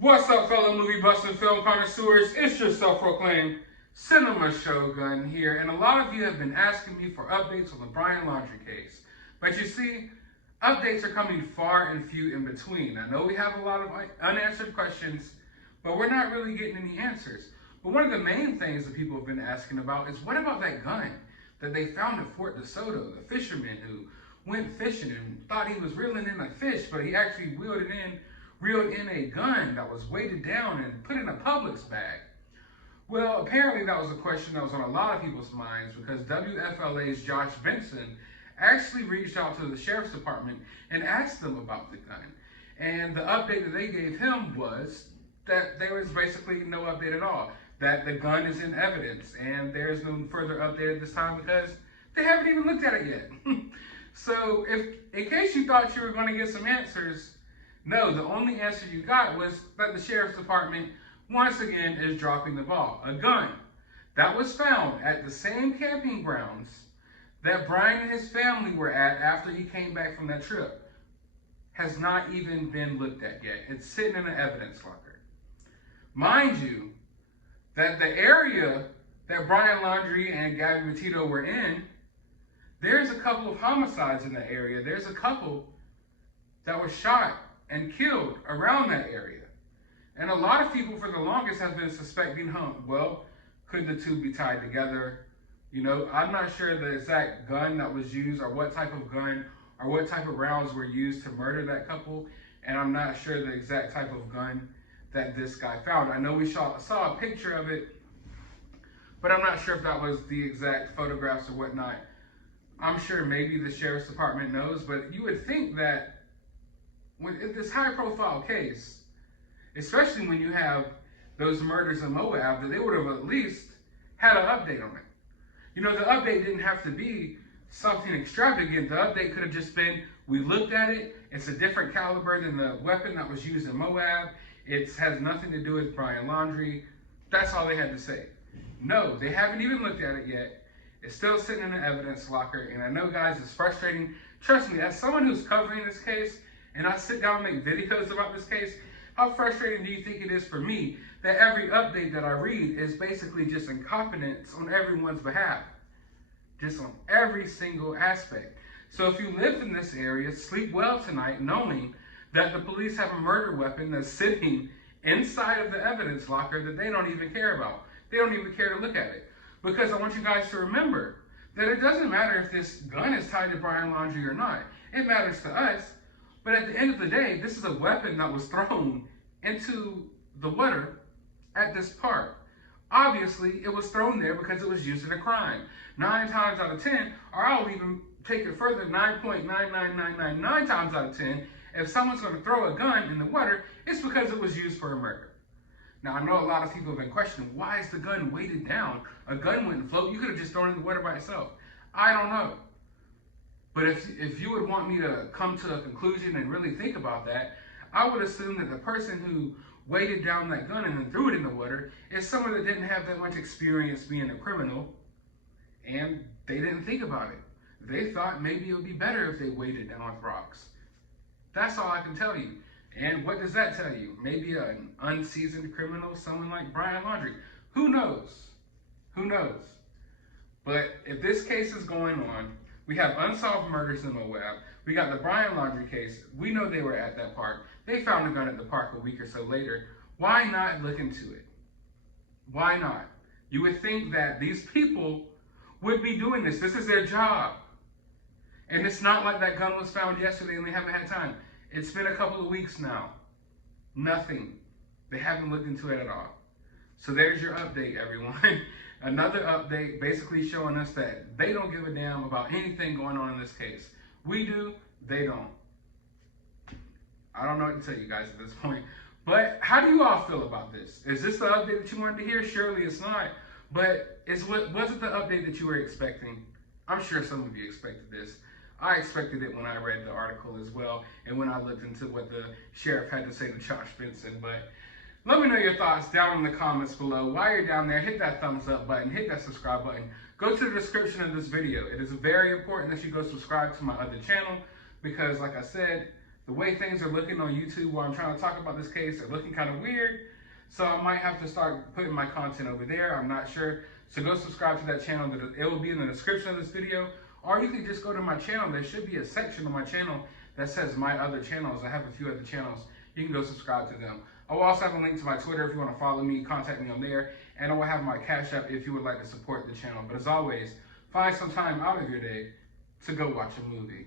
What's up, fellow movie buffs and film connoisseurs? It's your self-proclaimed cinema shogun here, and a lot of you have been asking me for updates on the Brian Laundrie case. But you see, updates are coming far and few in between. I know we have a lot of unanswered questions, but we're not really getting any answers. But one of the main things that people have been asking about is, what about that gun that they found at Fort DeSoto, the fisherman who went fishing and thought he was reeling in a fish, but he actually reeled in a gun that was weighted down and put in a Publix bag? Well, apparently that was a question that was on a lot of people's minds because WFLA's Josh Benson actually reached out to the sheriff's department and asked them about the gun. And the update that they gave him was that there was basically no update at all, that the gun is in evidence, and there is no further update at this time because they haven't even looked at it yet. So in case you thought you were going to get some answers, no, the only answer you got was that the sheriff's department, once again, is dropping the ball. A gun that was found at the same camping grounds that Brian and his family were at after he came back from that trip has not even been looked at yet. It's sitting in an evidence locker. Mind you, that the area that Brian Laundrie and Gabby Petito were in, there's a couple of homicides in that area. There's a couple that were shot and killed around that area. And a lot of people for the longest have been suspecting, well, could the two be tied together? You know, I'm not sure the exact gun that was used or what type of gun or what type of rounds were used to murder that couple. And I'm not sure the exact type of gun that this guy found. I know we saw a picture of it, but I'm not sure if that was the exact photographs or whatnot. I'm sure maybe the sheriff's department knows, but you would think that in this high-profile case, especially when you have those murders in Moab, that they would have at least had an update on it. You know, the update didn't have to be something extravagant. The update could have just been, we looked at it, it's a different caliber than the weapon that was used in Moab, it has nothing to do with Brian Laundrie. That's all they had to say. No, they haven't even looked at it yet. It's still sitting in the evidence locker, and I know, guys, it's frustrating. Trust me, as someone who's covering this case, and I sit down and make videos about this case, how frustrating do you think it is for me that every update that I read is basically just incompetence on everyone's behalf? Just on every single aspect. So if you live in this area, sleep well tonight knowing that the police have a murder weapon that's sitting inside of the evidence locker that they don't even care about. They don't even care to look at it. Because I want you guys to remember that it doesn't matter if this gun is tied to Brian Laundrie or not. It matters to us. But at the end of the day, this is a weapon that was thrown into the water at this park. Obviously, it was thrown there because it was used in a crime. 9 times out of 10, or I'll even take it further, 9.99999 times out of 10, if someone's going to throw a gun in the water, it's because it was used for a murder. Now, I know a lot of people have been questioning, why is the gun weighted down? A gun wouldn't float. You could have just thrown it in the water by itself. I don't know. But if you would want me to come to a conclusion and really think about that, I would assume that the person who weighted down that gun and then threw it in the water is someone that didn't have that much experience being a criminal, and they didn't think about it. They thought maybe it would be better if they weighed it down with rocks. That's all I can tell you. And what does that tell you? Maybe an unseasoned criminal, someone like Brian Laundrie. Who knows? Who knows? But if this case is going on, we have unsolved murders in Moab. We got the Brian Laundrie case. We know they were at that park. They found a gun at the park a week or so later. Why not look into it? Why not? You would think that these people would be doing this. This is their job. And it's not like that gun was found yesterday and they haven't had time. It's been a couple of weeks now. Nothing. They haven't looked into it at all. So there's your update, everyone. Another update basically showing us that they don't give a damn about anything going on in this case. We do, they don't. I don't know what to tell you guys at this point. But how do you all feel about this? Is this the update that you wanted to hear? Surely it's not. But was it the update that you were expecting? I'm sure some of you expected this. I expected it when I read the article as well, and when I looked into what the sheriff had to say to Josh Benson. But let me know your thoughts down in the comments below. While you're down there, hit that thumbs up button, hit that subscribe button. Go to the description of this video. It is very important that you go subscribe to my other channel because, like I said, the way things are looking on YouTube while I'm trying to talk about this case are looking kind of weird. So I might have to start putting my content over there. I'm not sure. So go subscribe to that channel. It will be in the description of this video. Or you can just go to my channel. There should be a section on my channel that says my other channels. I have a few other channels. You can go subscribe to them. I will also have a link to my Twitter if you want to follow me, contact me on there. And I will have my Cash App if you would like to support the channel. But as always, find some time out of your day to go watch a movie.